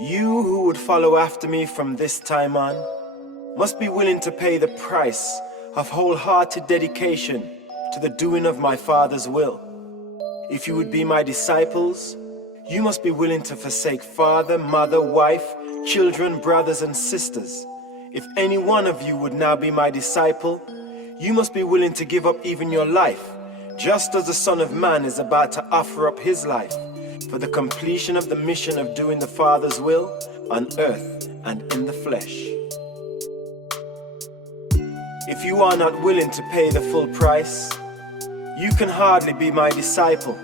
You who would follow after me from this time on must be willing to pay the price of wholehearted dedication to the doing of my Father's will. If you would be my disciples, you must be willing to forsake father, mother, wife, children, brothers, and sisters. If any one of you would now be my disciple, you must be willing to give up even your life, just as the Son of Man is about to offer up his life for the completion of the mission of doing the Father's will on earth and in the flesh. If you are not willing to pay the full price, you can hardly be my disciple.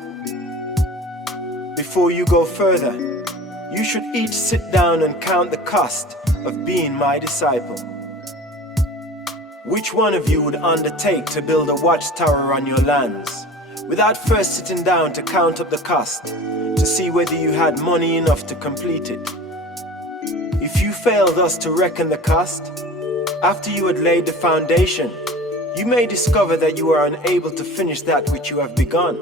Before you go further, you should each sit down and count the cost of being my disciple. Which one of you would undertake to build a watchtower on your lands without first sitting down to count up the cost to see whether you had money enough to complete it? If you fail thus to reckon the cost, after you had laid the foundation, you may discover that you are unable to finish that which you have begun,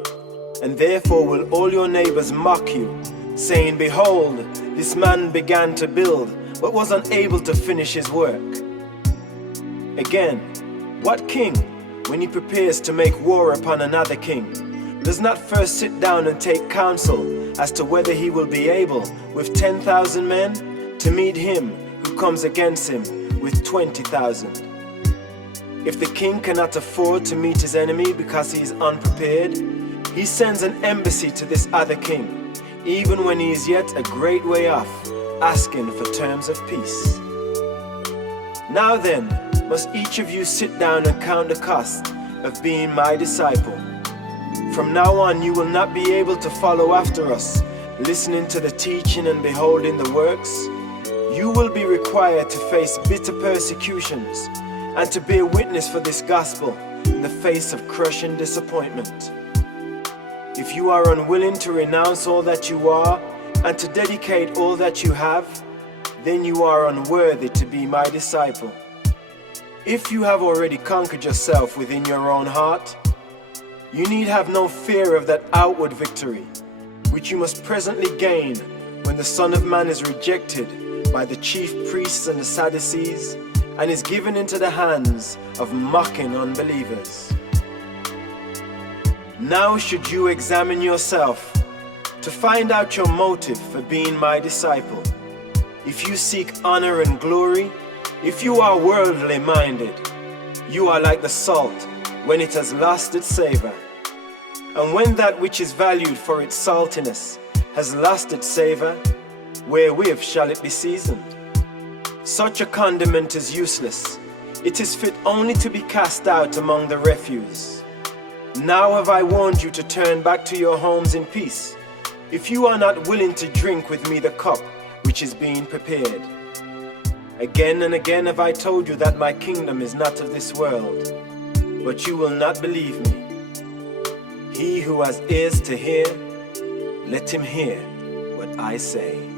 and therefore will all your neighbors mock you, saying, "Behold, this man began to build, but was unable to finish his work." Again, what king, when he prepares to make war upon another king, does not first sit down and take counsel as to whether he will be able, with 10,000 men, to meet him who comes against him with 20,000? If the king cannot afford to meet his enemy because he is unprepared, he sends an embassy to this other king, even when he is yet a great way off, asking for terms of peace. Now then, must each of you sit down and count the cost of being my disciple. From now on, you will not be able to follow after us, listening to the teaching and beholding the works. You will be required to face bitter persecutions and to bear witness for this gospel in the face of crushing disappointment. If you are unwilling to renounce all that you are and to dedicate all that you have, then you are unworthy to be my disciple. If you have already conquered yourself within your own heart, you need have no fear of that outward victory, which you must presently gain when the Son of Man is rejected by the chief priests and the Sadducees and is given into the hands of mocking unbelievers. Now should you examine yourself to find out your motive for being my disciple. If you seek honor and glory, if you are worldly minded, you are like the salt when it has lost its savor. And when that which is valued for its saltiness has lost its savor, wherewith shall it be seasoned? Such a condiment is useless. It is fit only to be cast out among the refuse. Now have I warned you to turn back to your homes in peace, if you are not willing to drink with me the cup which is being prepared. Again and again have I told you that my kingdom is not of this world, but you will not believe me. He who has ears to hear, let him hear what I say.